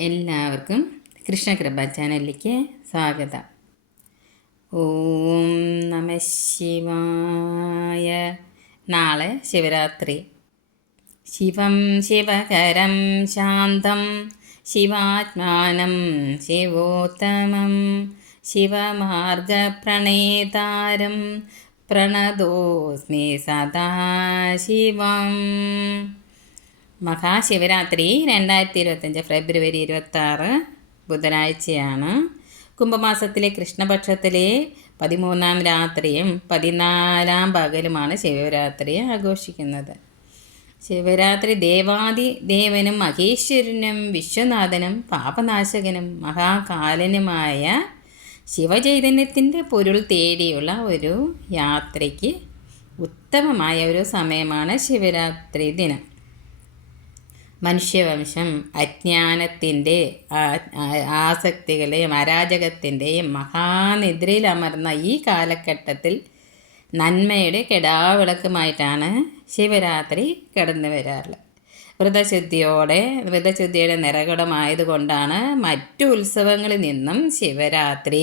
എല്ലാവർക്കും കൃഷ്ണകൃപ ചാനലിലേക്ക് സ്വാഗതം. ഓം നമ ശിവായ. നാളെ ശിവരാത്രി. ശിവം ശിവകരം ശാന്തം. ശിവാത്മാനം ശിവോത്തമം. ശിവമാർഗപ്രണേതാരം പ്രണതോസ്മി സദാശിവം. മഹാശിവരാത്രി രണ്ടായിരത്തി ഇരുപത്തഞ്ച് ഫെബ്രുവരി ഇരുപത്താറ് ബുധനാഴ്ചയാണ്. കുംഭമാസത്തിലെ കൃഷ്ണപക്ഷത്തിലെ പതിമൂന്നാം രാത്രിയും പതിനാലാം പകലുമാണ് ശിവരാത്രി ആഘോഷിക്കുന്നത്. ശിവരാത്രി ദേവാദി ദേവനും മഹേശ്വരനും വിശ്വനാഥനും പാപനാശകനും മഹാകാലനുമായ ശിവചൈതന്യത്തിന്റെ പൊരുൾ തേടിയുള്ള ഒരു യാത്രയ്ക്ക് ഉത്തമമായ ഒരു സമയമാണ് ശിവരാത്രി ദിനം. മനുഷ്യവംശം അജ്ഞാനത്തിന്റെ ആസക്തികളെയും അരാജകത്തിന്റെയും മഹാനിദ്രയിൽ അമർന്ന ഈ കാലഘട്ടത്തിൽ നന്മയുടെ കെടാവിളക്കുമായിട്ടാണ് ശിവരാത്രി കടന്നു വരാറുള്ളത് വ്രതശുദ്ധിയോടെ വ്രതശുദ്ധിയുടെ നിറകുടമായതുകൊണ്ടാണ് മറ്റു ഉത്സവങ്ങളിൽ നിന്നും ശിവരാത്രി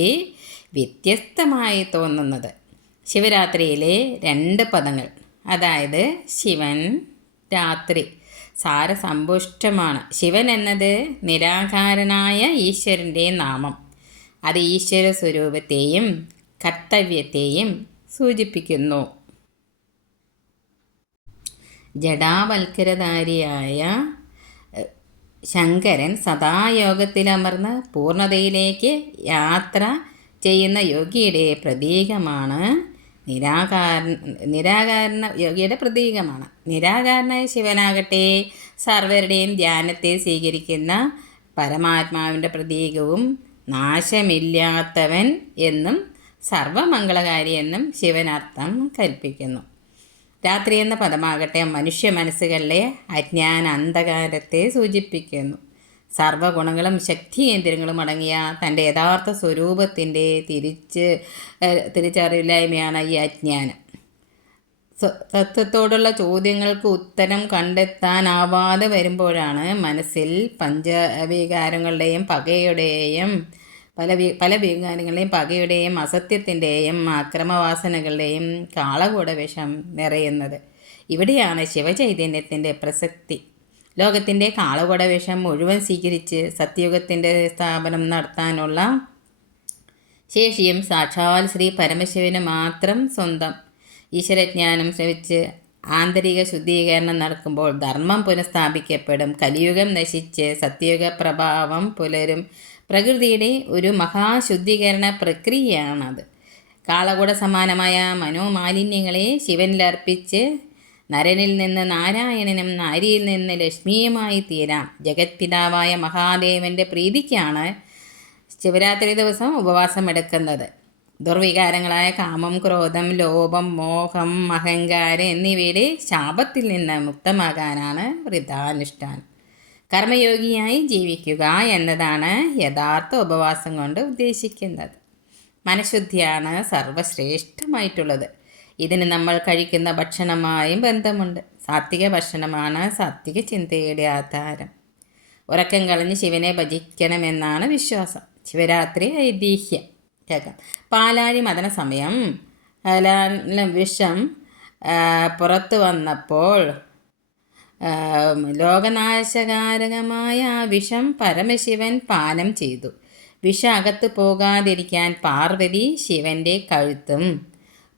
വ്യത്യസ്തമായി തോന്നുന്നത്. ശിവരാത്രിയിലെ രണ്ട് പദങ്ങൾ അതായത് ശിവൻ രാത്രി സാരസമ്പുഷ്ടമാണ്. ശിവൻ എന്നത് നിരാകാരനായ ഈശ്വരന്റെ നാമം. അത് ഈശ്വര സ്വരൂപത്തെയും കർത്തവ്യത്തെയും സൂചിപ്പിക്കുന്നു. ജഡാവൽക്കരധാരിയായ ശങ്കരൻ സദായോഗത്തിലമർന്ന് പൂർണതയിലേക്ക് യാത്ര ചെയ്യുന്ന യോഗിയുടെ പ്രതീകമാണ് നിരാകാര നിരാകാരണ യോഗിയുടെ പ്രതീകമാണ്. നിരാകാരനായ ശിവനാകട്ടെ സർവരുടെയും ധ്യാനത്തെ സ്വീകരിക്കുന്ന പരമാത്മാവിന്റെ പ്രതീകവും നാശമില്ലാത്തവൻ എന്നും സർവമംഗളകാരി എന്നും ശിവനർത്ഥം കൽപ്പിക്കുന്നു. രാത്രി എന്ന പദമാകട്ടെ മനുഷ്യ മനസ്സുകളിലെ അജ്ഞാന അന്ധകാരത്തെ സൂചിപ്പിക്കുന്നു. സർവഗുണങ്ങളും ശക്തികേന്ദ്രങ്ങളും അടങ്ങിയ തന്റെ യഥാർത്ഥ സ്വരൂപത്തിന്റെ തിരിച്ച് തിരിച്ചറിവില്ലായ്മയാണ് ഈ അജ്ഞാനം. തത്വത്തോടുള്ള ചോദ്യങ്ങൾക്ക് ഉത്തരം കണ്ടെത്താനാവാതെ വരുമ്പോഴാണ് മനസ്സിൽ പഞ്ചവികാരങ്ങളുടെയും പകയുടെയും പല പല വികാരങ്ങളുടെയും പകയുടെയും അസത്യത്തിന്റെയും അക്രമവാസനകളുടെയും കാളകൂട വിഷം നിറയുന്നത്. ഇവിടെയാണ് ശിവചൈതന്യത്തിന്റെ പ്രസക്തി. ലോകത്തിന്റെ കാളകുട വേഷം മുഴുവൻ സ്വീകരിച്ച് സത്യയുഗത്തിന്റെ സ്ഥാപനം നടത്താനുള്ള ശേഷിയും സാക്ഷാൽ ശ്രീ പരമശിവന് മാത്രം സ്വന്തം. ഈശ്വരജ്ഞാനം ശ്രമിച്ച് ആന്തരിക ശുദ്ധീകരണം നടക്കുമ്പോൾ ധർമ്മം പുനഃസ്ഥാപിക്കപ്പെടും. കലിയുഗം നശിച്ച് സത്യയുഗ പ്രഭാവം പുലരും. പ്രകൃതിയുടെ ഒരു മഹാശുദ്ധീകരണ പ്രക്രിയയാണത്. കാളകൂട സമാനമായ മനോമാലിന്യങ്ങളെ ശിവനിലർപ്പിച്ച് നരനിൽ നിന്ന് നാരായണനും നാരിയിൽ നിന്ന് ലക്ഷ്മിയുമായി തീരാം. ജഗത്പിതാവായ മഹാദേവന്റെ പ്രീതിക്കാണ് ശിവരാത്രി ദിവസം ഉപവാസം എടുക്കുന്നത് ദുർവികാരങ്ങളായ കാമം ക്രോധം ലോപം മോഹം അഹങ്കാരം എന്നിവയുടെ ശാപത്തിൽ നിന്ന് മുക്തമാകാനാണ് വൃതാനുഷ്ഠാനം കർമ്മയോഗിയായി ജീവിക്കുക എന്നതാണ് യഥാർത്ഥ ഉപവാസം കൊണ്ട് ഉദ്ദേശിക്കുന്നത്. മനഃശുദ്ധിയാണ് സർവശ്രേഷ്ഠമായിട്ടുള്ളത്. ഇതിന് നമ്മൾ കഴിക്കുന്ന ഭക്ഷണമായും ബന്ധമുണ്ട്. സാത്വിക ഭക്ഷണമാണ് സാത്വിക ചിന്തയുടെ ആധാരം. ഉറക്കം കളഞ്ഞ് ശിവനെ ഭജിക്കണമെന്നാണ് വിശ്വാസം. ശിവരാത്രി ഐതിഹ്യം. കേൾക്കാം. പാലാഴി മതന സമയം. വിഷം പുറത്തു വന്നപ്പോൾ ലോകനാശകാരകമായ ആ വിഷം പരമശിവൻ പാനം ചെയ്തു. വിഷ അകത്ത് പോകാതിരിക്കാൻ പാർവതി ശിവന്റെ കഴുത്തും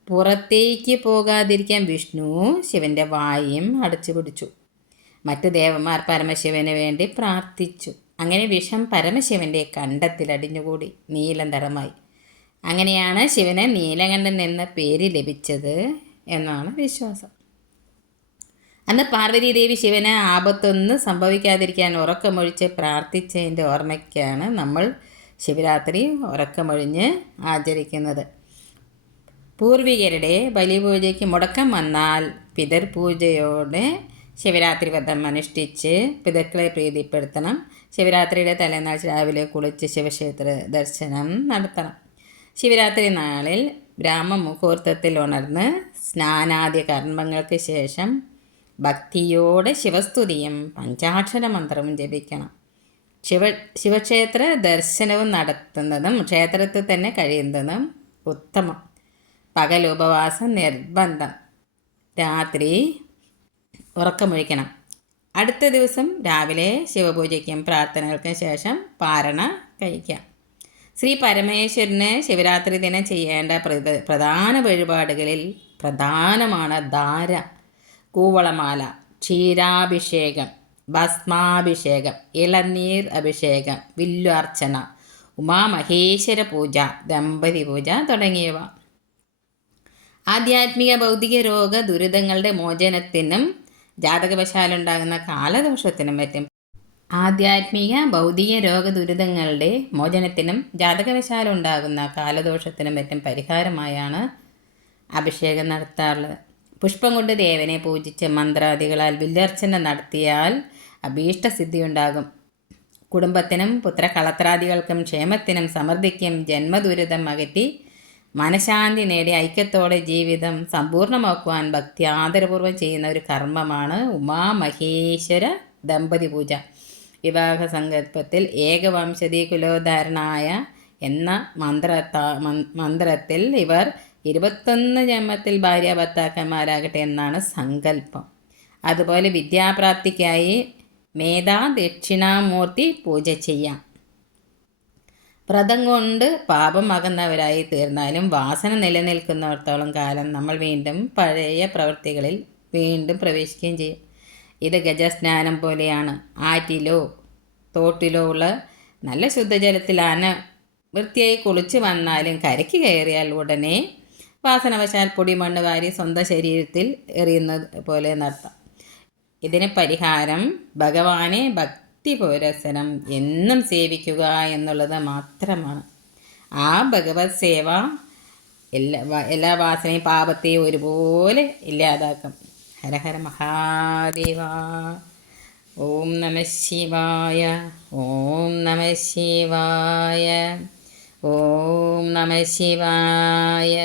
പുറത്തേക്ക് പോകാതിരിക്കാൻ വിഷ്ണു ശിവന്റെ വായും അടച്ചു പിടിച്ചു. മറ്റു ദേവന്മാർ പരമശിവന് വേണ്ടി പ്രാർത്ഥിച്ചു. അങ്ങനെ വിഷം പരമശിവന്റെ കണ്ടത്തിലടിഞ്ഞുകൂടി നീലന്തരമായി അങ്ങനെയാണ് ശിവന് നീലകണ്ഠൻ എന്ന പേര് ലഭിച്ചത് എന്നാണ് വിശ്വാസം. അന്ന് പാർവതി ദേവി ശിവന് ആപത്തൊന്നും സംഭവിക്കാതിരിക്കാൻ ഉറക്കമൊഴിച്ച് പ്രാർത്ഥിച്ചതിന്റെ ഓർമ്മയ്ക്കാണ് നമ്മൾ ശിവരാത്രി ഉറക്കമൊഴിഞ്ഞ് ആചരിക്കുന്നത്. പൂർവികരുടെ ബലിപൂജയ്ക്ക് മുടക്കം വന്നാൽ പിതർപൂജയോടെ ശിവരാത്രി വ്രതം അനുഷ്ഠിച്ച് പിതൃക്കളെ പ്രീതിപ്പെടുത്തണം. ശിവരാത്രിയുടെ തലേനാൾ രാവിലെ കുളിച്ച് ശിവക്ഷേത്ര ദർശനം നടത്തണം. ശിവരാത്രി നാളിൽ ബ്രാഹ്മ മുഹൂർത്തത്തിൽ ഉണർന്ന് സ്നാനാദ്യ കർമ്മങ്ങൾക്ക് ശേഷം ഭക്തിയോടെ ശിവസ്തുതിയും പഞ്ചാക്ഷര മന്ത്രവും ജപിക്കണം. ശിവ ശിവക്ഷേത്ര ദർശനവും നടത്തുന്നതും ക്ഷേത്രത്തിൽ തന്നെ കഴിയുന്നതും ഉത്തമം. പകൽ ഉപവാസം നിർബന്ധം. രാത്രി ഉറക്കമൊഴിക്കണം. അടുത്ത ദിവസം രാവിലെ ശിവപൂജയ്ക്കും പ്രാർത്ഥനകൾക്കും ശേഷം പാരണ കഴിക്കാം ശ്രീ പരമേശ്വരന് ശിവരാത്രി ദിനം ചെയ്യേണ്ട പ്രധാന വഴിപാടുകളിൽ പ്രധാനമാണ് ധാര കൂവളമാല ക്ഷീരാഭിഷേകം ഭസ്മാഭിഷേകം ഇളനീർ അഭിഷേകം വില്ലുഅർച്ചന ഉമാമഹേശ്വര പൂജ ദമ്പതി പൂജ തുടങ്ങിയവ. ആധ്യാത്മിക ഭൗതിക രോഗ ദുരിതങ്ങളുടെ മോചനത്തിനും ജാതകവശാലുണ്ടാകുന്ന കാലദോഷത്തിനും പറ്റും. ആധ്യാത്മിക ഭൗതിക രോഗ ദുരിതങ്ങളുടെ മോചനത്തിനും ജാതകവശാലുണ്ടാകുന്ന കാലദോഷത്തിനും പറ്റും പരിഹാരമായാണ് അഭിഷേകം നടത്താറുള്ളത്. പുഷ്പം കൊണ്ട് ദേവനെ പൂജിച്ച് മന്ത്രാദികളാൽ വില്ലർച്ചന നടത്തിയാൽ അഭീഷ്ടസിദ്ധി ഉണ്ടാകും കുടുംബത്തിനും പുത്രകളത്രാദികൾക്കും ക്ഷേമത്തിനും സമൃദ്ധിക്കും ജന്മദുരിതം അകറ്റി മനഃശാന്തി നേടി ഐക്യത്തോടെ ജീവിതം സമ്പൂർണമാക്കുവാൻ ഭക്തി ആദരപൂർവം ചെയ്യുന്ന ഒരു കർമ്മമാണ് ഉമാമഹേശ്വര ദമ്പതി പൂജ. വിവാഹ സങ്കല്പത്തിൽ ഏകവംശതി കുലോധാരണായ എന്ന മന്ത്ര മന്ത്രത്തിൽ ഇവർ ഇരുപത്തൊന്ന് ജന്മത്തിൽ ഭാര്യ ഭർത്താക്കന്മാരാകട്ടെ എന്നാണ് സങ്കല്പം. അതുപോലെ വിദ്യാപ്രാപ്തിക്കായി മേധാ ദക്ഷിണാമൂർത്തി പൂജ ചെയ്യാം. വ്രതം കൊണ്ട് പാപം അകന്നവരായി തീർന്നാലും വാസന നിലനിൽക്കുന്നിടത്തോളം കാലം നമ്മൾ വീണ്ടും പഴയ പ്രവൃത്തികളിൽ വീണ്ടും പ്രവേശിക്കുകയും ചെയ്യും. ഇത് ഗജസ്നാനം പോലെയാണ്. ആറ്റിലോ തോട്ടിലോ ഉള്ള നല്ല ശുദ്ധജലത്തിൽ ആന വൃത്തിയായി കുളിച്ച് വന്നാലും കരയ്ക്ക് കയറിയാൽ ഉടനെ വാസനവശാൽ പൊടി മണ്ണ് വാരി സ്വന്തം ശരീരത്തിൽ എറിയുന്നത് പോലെ നടത്താം. ഇതിന് പരിഹാരം ഭഗവാനെ ഭക്തി പുരസരം എന്നും സേവിക്കുക എന്നുള്ളത് മാത്രമാണ്. ആ ഭഗവത് സേവ എല്ലാ എല്ലാ വാസനയും പാപത്തെയും ഒരുപോലെ ഇല്ലാതാക്കും. ഹരഹര മഹാദേവ. ഓം നമ ശിവായ. ഓം നമ ശിവായ. ഓം നമ ശിവായ.